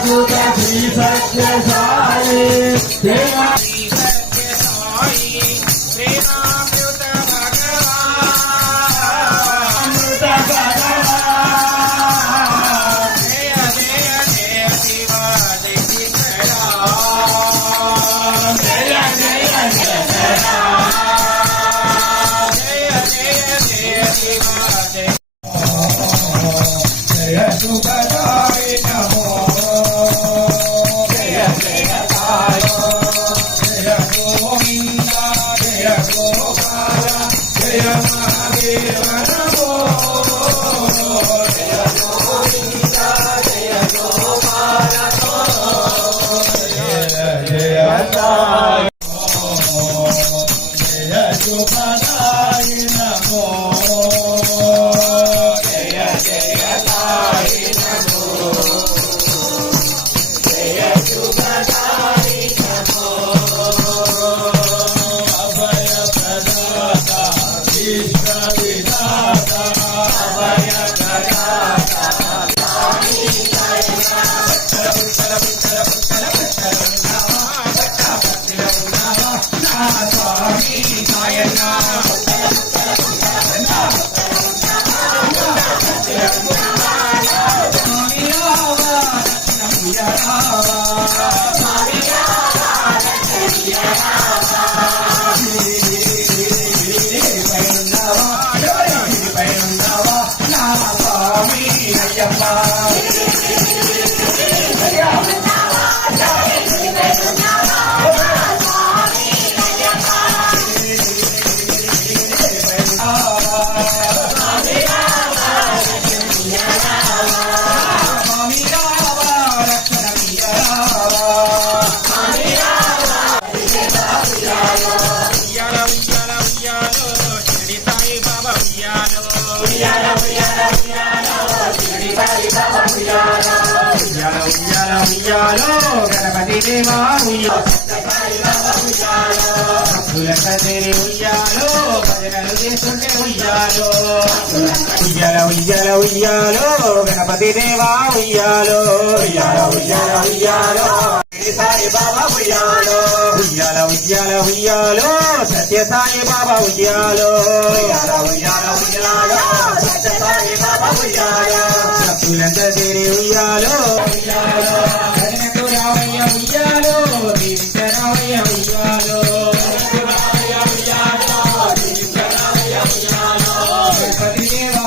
అద్భుత శ్రీ సత్య సాయి. గోవింద జయ గోపాల జయ మహాదేవ నాయన ఉయ్యాలో గణపతి దేవా ఉయ్యాలో కదిరి ఉయ్యాలో భజనలు చేస్తుంటే ఉయ్యాలో ఉయ్యాల ఉయ్యాల ఉయ్యాలో గణపతి దేవా ఉయ్యాలో ఉయ్యాల ఉయ్యాల ఉయ్యాలో షిరిడి సాయి బాబా ఉయ్యాలో ఉయ్యాల ఉయ్యాల ఉయ్యాలో సత్య సాయి బాబా ఉయ్యాలో ఉయ్యాల ఉయ్యాల ఉయ్యాలో సత్య సాయి బాబా ఉయ్యాలో భక్తులంతా చేరి ఉయ్యాలో ఉయ్యాలో గణపతి దేవా